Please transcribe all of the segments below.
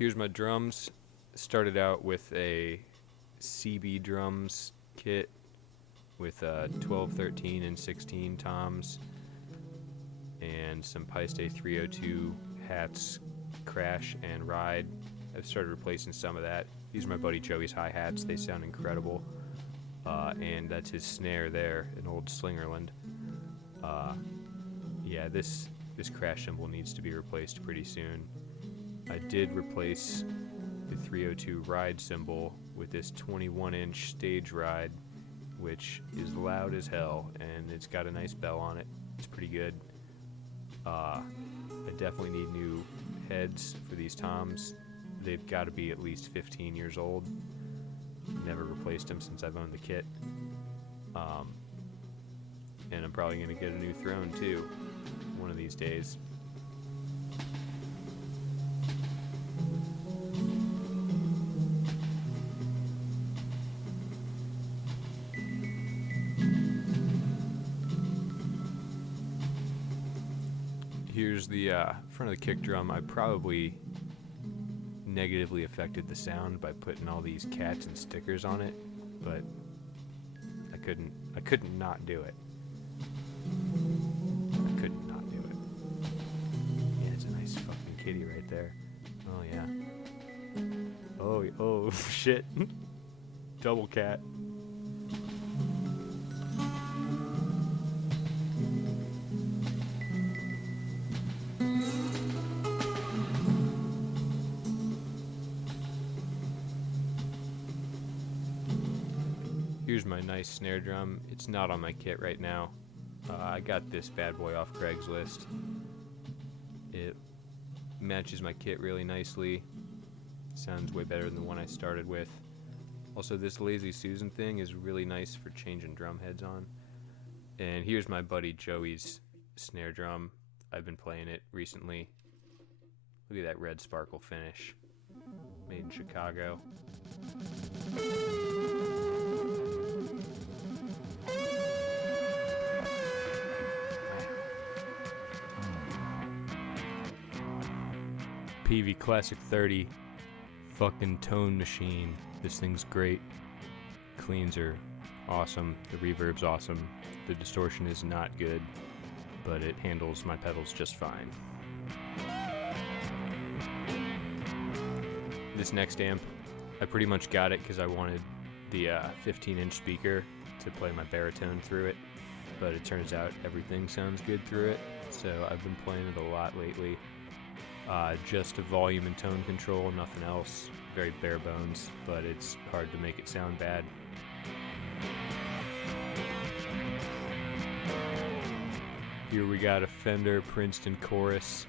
Here's my drums. Started out with a CB drums kit with 12, 13, and 16 toms and some Paiste 302 hats, crash and ride. I've started replacing some of that. These are my buddy Joey's hi-hats. They sound incredible. And that's his snare there, an old Slingerland. Yeah, this crash cymbal needs to be replaced pretty soon. I did replace the 302 ride cymbal with this 21-inch stage ride, which is loud as hell, and it's got a nice bell on it. It's pretty good. I definitely need new heads for these toms. They've got to be at least 15 years old. Never replaced them since I've owned the kit. And I'm probably going to get a new throne too, one of these days. Here's the front of the kick drum. I probably negatively affected the sound by putting all these cats and stickers on it, but I couldn't not do it. I couldn't not do it. Yeah, it's a nice fucking kitty right there. Oh yeah. Oh shit. Double cat. Here's my nice snare drum. It's not on my kit right now. I got this bad boy off Craigslist. It matches my kit really nicely. Sounds way better than the one I started with. Also, this Lazy Susan thing is really nice for changing drum heads on. And here's my buddy Joey's snare drum. I've been playing it recently. Look at that red sparkle finish. Made in Chicago. PV Classic 30 fucking tone machine. This thing's great. Cleans are awesome. The reverb's awesome. The distortion is not good, but it handles my pedals just fine. This next amp, I pretty much got it because I wanted the 15-inch speaker to play my baritone through it, but it turns out everything sounds good through it, so I've been playing it a lot lately. Just a volume and tone control, nothing else. Very bare bones, but it's hard to make it sound bad. Here we got a Fender Princeton Chorus.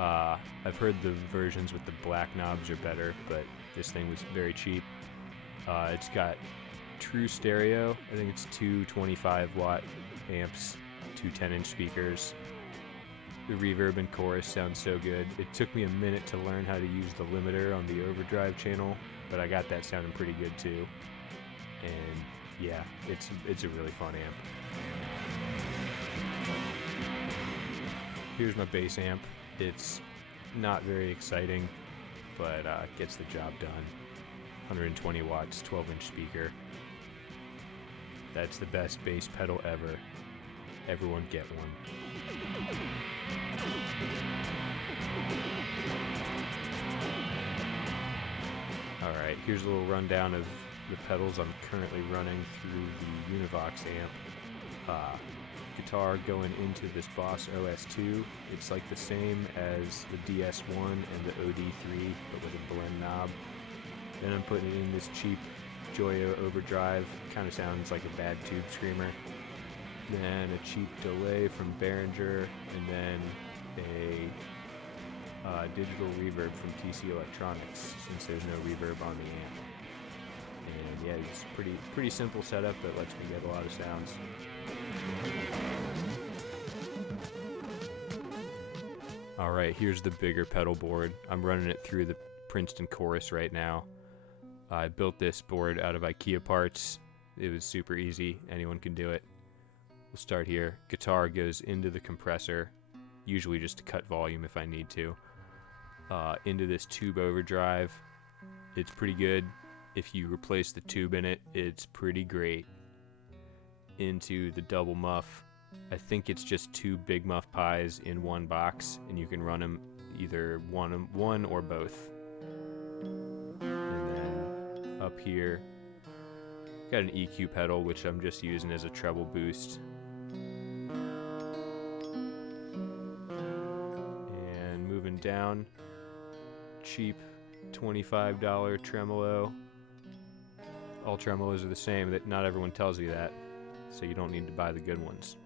I've heard the versions with the black knobs are better, but this thing was very cheap. It's got true stereo. I think it's two 25-watt amps, two 10-inch speakers. The reverb and chorus sound so good. It took me a minute to learn how to use the limiter on the overdrive channel, but I got that sounding pretty good too. And yeah, it's a really fun amp. Here's my bass amp. It's not very exciting. but gets the job done. 120 watts, 12-inch speaker. That's the best bass pedal ever. Everyone get one. Alright, here's a little rundown of the pedals I'm currently running through the Univox amp. Guitar going into this Boss OS2. It's like the same as the DS1 and the OD3, but with a blend knob. Then I'm putting it in this cheap Joyo overdrive. Kind of sounds like a bad tube screamer. Then a cheap delay from Behringer, and then a digital reverb from TC Electronics, since there's no reverb on the amp. And yeah, it's pretty simple setup that lets me get a lot of sounds. Alright, here's the bigger pedal board. I'm running it through the Princeton Chorus right now. I built this board out of IKEA parts. It was super easy, anyone can do it. We'll start here. Guitar goes into the compressor, usually just to cut volume if I need to. Into this tube overdrive. It's pretty good. If you replace the tube in it, it's pretty great. Into the double muff. I think it's just 2 big muff pies in one box, and you can run them either one or both. And then up here, got an EQ pedal, which I'm just using as a treble boost. And moving down, cheap $25 tremolo. All tremolos are the same. That not everyone tells you that, so you don't need to buy the good ones.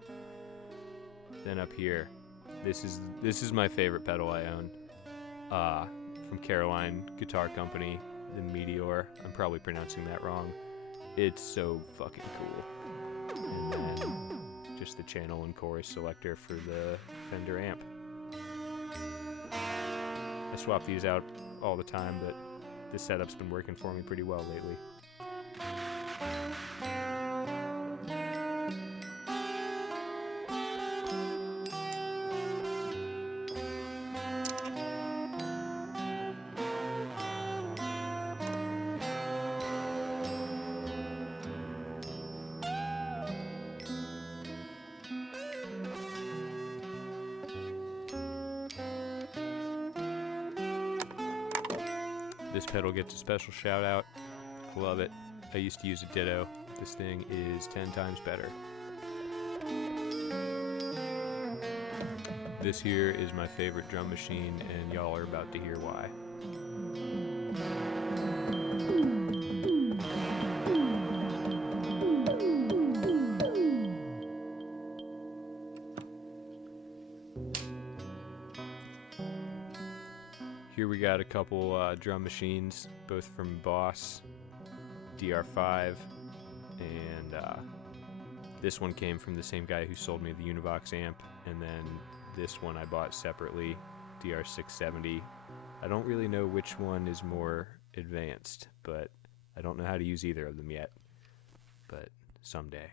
Then up here, this is my favorite pedal I own. From Caroline Guitar Company, the Meteor. I'm probably pronouncing that wrong. It's so fucking cool. And then just the channel and chorus selector for the Fender amp. I swap these out all the time, but this setup's been working for me pretty well lately. This pedal gets a special shout out. Love it. I used to use a Ditto. This thing is 10 times better. This here is my favorite drum machine, and y'all are about to hear why. Here we got a couple drum machines, both from Boss, DR5, and this one came from the same guy who sold me the Univox amp, and then this one I bought separately, DR670. I don't really know which one is more advanced, but I don't know how to use either of them yet, but someday.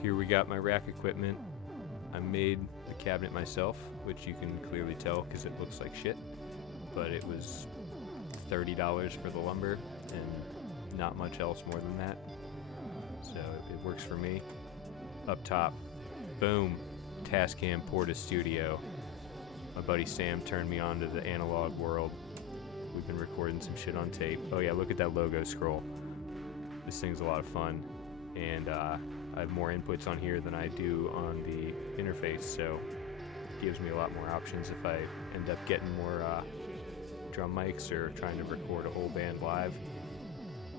Here we got my rack equipment. I made the cabinet myself, which you can clearly tell because it looks like shit, but it was $30 for the lumber and not much else more than that, so it works for me. Up top, boom, Tascam Porta Studio. My buddy Sam turned me on to the analog world. We've been recording some shit on tape. Oh yeah, look at that logo scroll. This thing's a lot of fun, and I have more inputs on here than I do on the interface, so it gives me a lot more options if I end up getting more drum mics or trying to record a whole band live.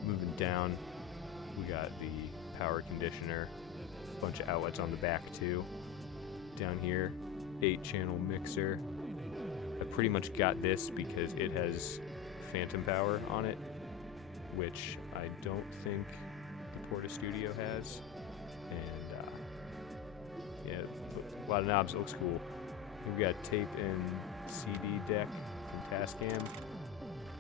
Moving down, we got the power conditioner, a bunch of outlets on the back too. Down here, 8-channel mixer. I pretty much got this because it has phantom power on it, which I don't think the Porta Studio has. And yeah, a lot of knobs. It looks cool. We've got tape and CD deck from Tascam.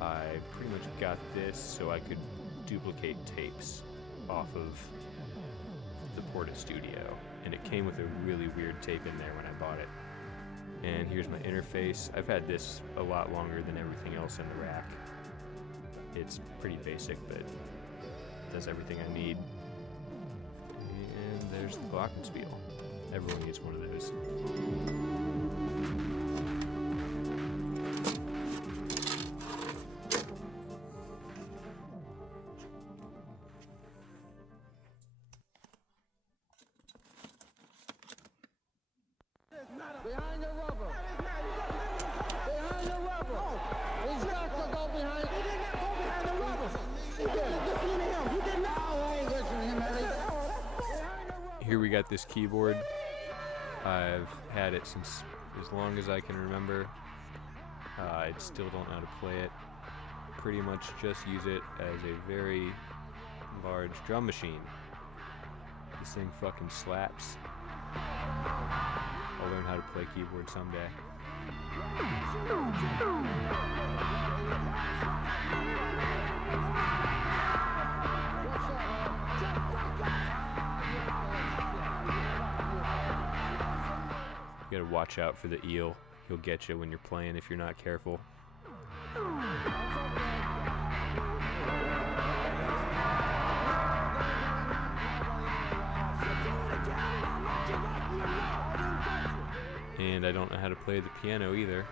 I pretty much got this so I could duplicate tapes off of the Porta Studio, and it came with a really weird tape in there when I bought it. And here's my interface. I've had this a lot longer than everything else in the rack. It's pretty basic, but does everything I need. And there's the glockenspiel. Everyone needs one of those. Behind the rubber. Behind the rubber. He's got to go behind. He did not go behind the rubber. He didn't listen to him. He did not. Oh, I ain't listening to him, Eddie. Here we got this keyboard. I've had it since as long as I can remember. I still don't know how to play it. Pretty much just use it as a very large drum machine. This thing fucking slaps. I'll learn how to play keyboard someday. You gotta watch out for the eel. He'll get you when you're playing if you're not careful. And I don't know how to play the piano either,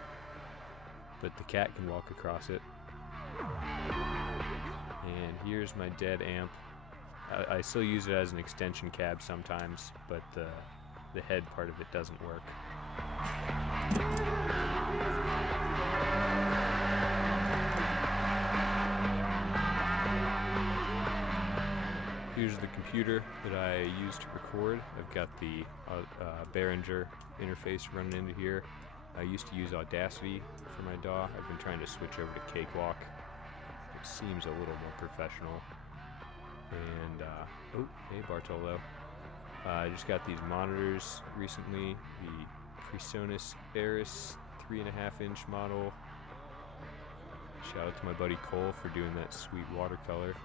but the cat can walk across it. And here's my dead amp. I still use it as an extension cab sometimes, but the head part of it doesn't work. Here's the computer that I use to record. I've got the Behringer interface running into here. I used to use Audacity for my DAW. I've been trying to switch over to Cakewalk. It seems a little more professional. And, oh, hey Bartolo. I just got these monitors recently. The PreSonus Eris 3.5-inch model. Shout out to my buddy Cole for doing that sweet watercolor.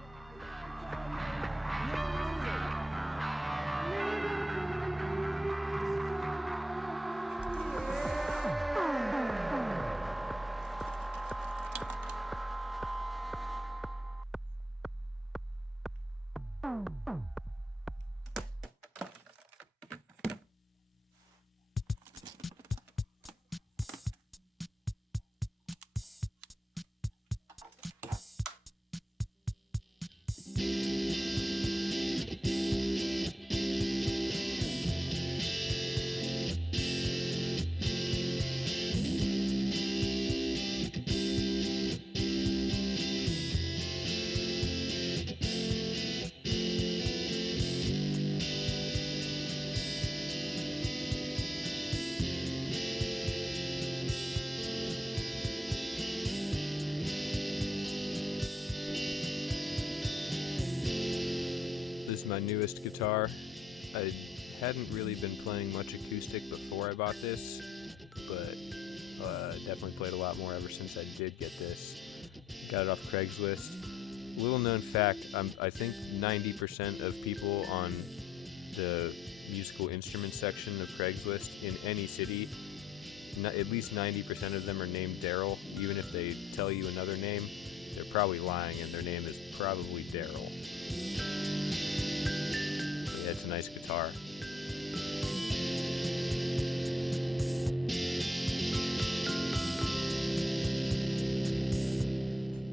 This is my newest guitar. I hadn't really been playing much acoustic before I bought this, but definitely played a lot more ever since I did get this. Got it off Craigslist. Little known fact, I think 90% of people on the musical instrument section of Craigslist in any city, at least 90% of them are named Daryl. Even if they tell you another name, they're probably lying and their name is probably Daryl. Yeah, it's a nice guitar.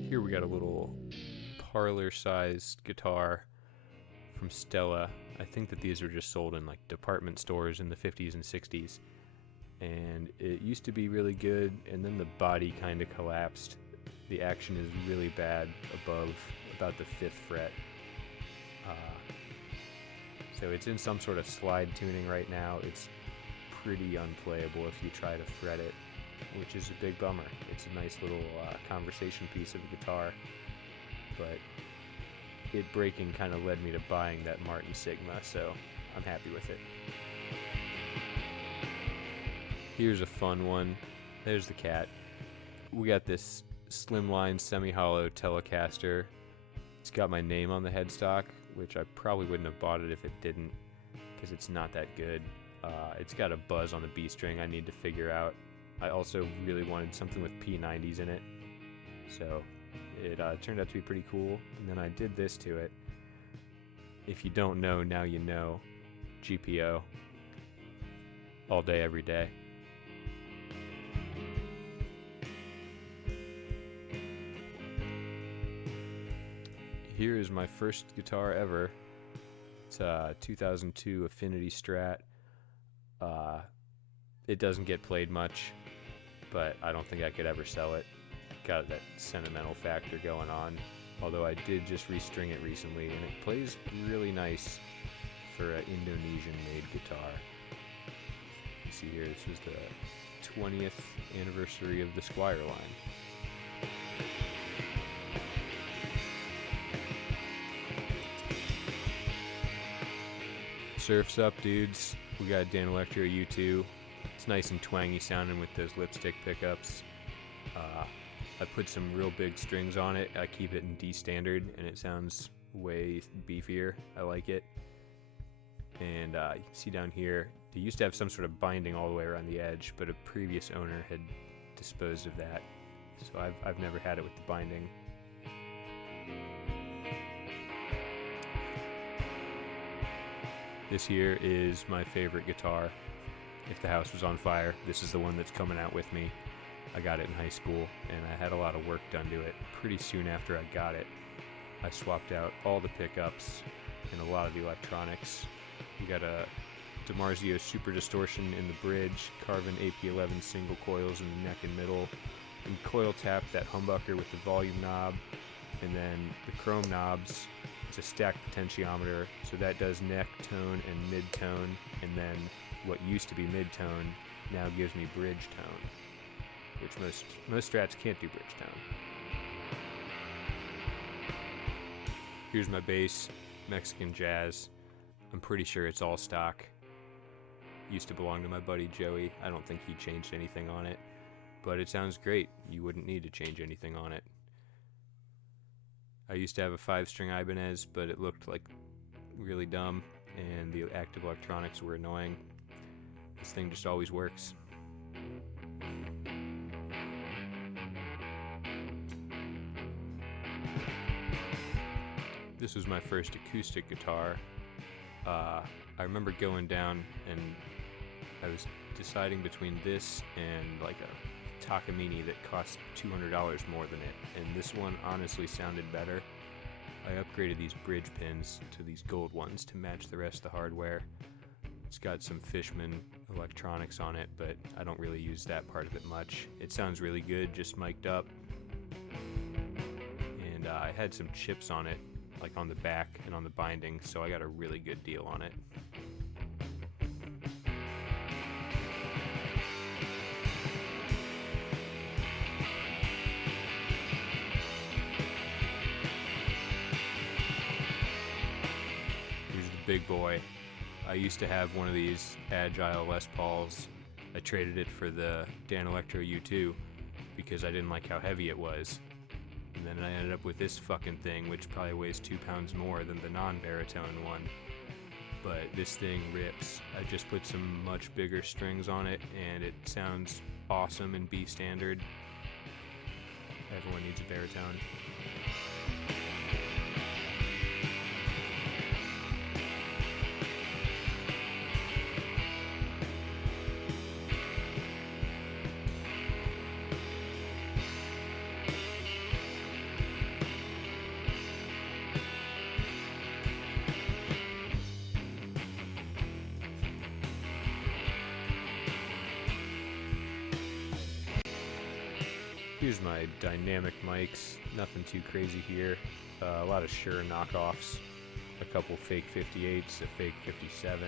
Here we got a little parlor-sized guitar from Stella. I think that these were just sold in like department stores in the 50s and 60s. And it used to be really good, and then the body kind of collapsed. The action is really bad above about the 5th fret. So it's in some sort of slide tuning right now. It's pretty unplayable if you try to fret it, which is a big bummer. It's a nice little conversation piece of a guitar, but it breaking kind of led me to buying that Martin Sigma, so I'm happy with it. Here's a fun one. There's the cat. We got this slimline semi-hollow Telecaster. It's got my name on the headstock, which I probably wouldn't have bought it if it didn't, because it's not that good. It's got a buzz on the B string I need to figure out. I also really wanted something with P90s in it, so it turned out to be pretty cool. And then I did this to it. If you don't know, now you know. GPO. All day, every day. Here is my first guitar ever. It's a 2002 Affinity Strat. It doesn't get played much, but I don't think I could ever sell it. Got that sentimental factor going on. Although I did just restring it recently, and it plays really nice for an Indonesian-made guitar. You see here, this was the 20th anniversary of the Squire line. Surf's up, dudes. We got Dan Electro U2. It's nice and twangy sounding with those lipstick pickups. I put some real big strings on it. I keep it in D standard, and it sounds way beefier. I like it. And you can see down here, it used to have some sort of binding all the way around the edge, but a previous owner had disposed of that. So I've never had it with the binding. This here is my favorite guitar. If the house was on fire, this is the one that's coming out with me. I got it in high school, and I had a lot of work done to it. Pretty soon after I got it, I swapped out all the pickups and a lot of the electronics. We got a DiMarzio Super Distortion in the bridge, Carvin AP11 single coils in the neck and middle, and coil tapped that humbucker with the volume knob, and then the chrome knobs. It's a stacked potentiometer, so that does neck tone and mid tone, and then what used to be mid tone now gives me bridge tone, which most Strats can't do bridge tone. Here's my bass, Mexican Jazz. I'm pretty sure it's all stock. Used to belong to my buddy Joey. I don't think he changed anything on it, but it sounds great. You wouldn't need to change anything on it. I used to have a 5-string Ibanez, but it looked like really dumb, and the active electronics were annoying. This thing just always works. This was my first acoustic guitar. I remember going down and I was deciding between this and like a Takamine that cost $200 more than it, and this one honestly sounded better. I upgraded these bridge pins to these gold ones to match the rest of the hardware. It's got some Fishman electronics on it, but I don't really use that part of it much. It sounds really good, just mic'd up. And I had some chips on it, like on the back and on the binding, so I got a really good deal on it. Big boy. I used to have one of these Agile Les Pauls. I traded it for the Dan Electro U2 because I didn't like how heavy it was. And then I ended up with this fucking thing, which probably weighs 2 pounds more than the non-baritone one. But this thing rips. I just put some much bigger strings on it, and it sounds awesome in B standard. Everyone needs a baritone. Here's my dynamic mics, nothing too crazy here. A lot of Shure knockoffs, a couple fake 58s, a fake 57,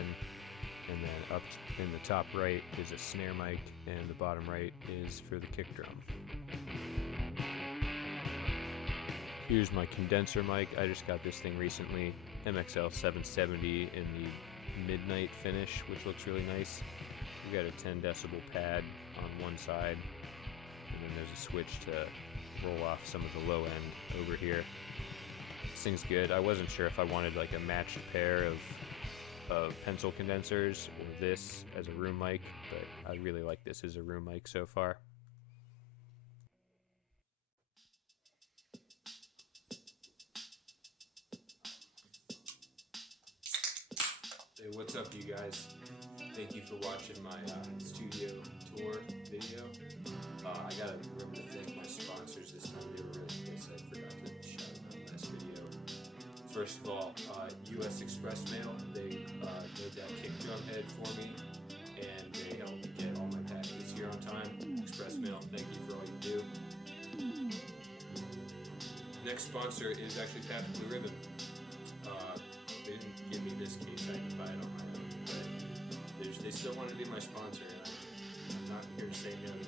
and then up in the top right is a snare mic, and the bottom right is for the kick drum. Here's my condenser mic. I just got this thing recently, MXL 770 in the midnight finish, which looks really nice. We got a 10 decibel pad on one side, and then there's a switch to roll off some of the low end over here. This thing's good. I wasn't sure if I wanted like a matched pair of pencil condensers or this as a room mic, but I really like this as a room mic so far. Hey, what's up, you guys? Thank you for watching my studio tour video. I gotta remember to thank my sponsors this time. They were really pissed I forgot to shout them out in the last video. First of all, US Express Mail. They made that kick drum head for me, and they helped me get all my packages here on time. Express Mail, thank you for all you do. Next sponsor is actually Patrick Blue Ribbon. They didn't give me this case, I had to buy it on my own, but they still want to be my sponsor, and I'm not here to say no to the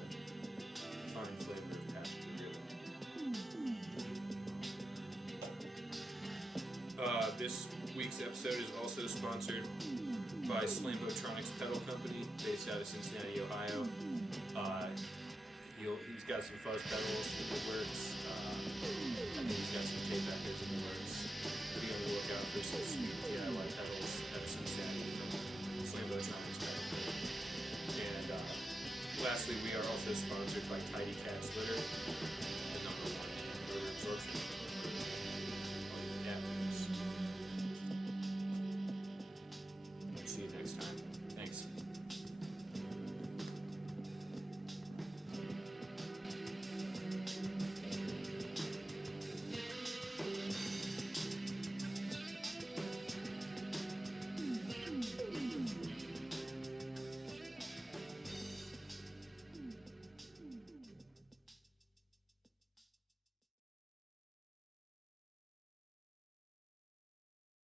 fine flavor of Patrick Blue Ribbon. This week's episode is also sponsored by Slambotronics Pedal Company, based out of Cincinnati, Ohio. He's got some fuzz pedals in the works. I think he's got some tape echoes in the works. Be on the lookout for some sweet DIY pedals out of Cincinnati from Slambotronics Pedal Company. And lastly, we are also sponsored by Tidy Cats Litter, the #1 odor absorption for all your cat owners. See you next time.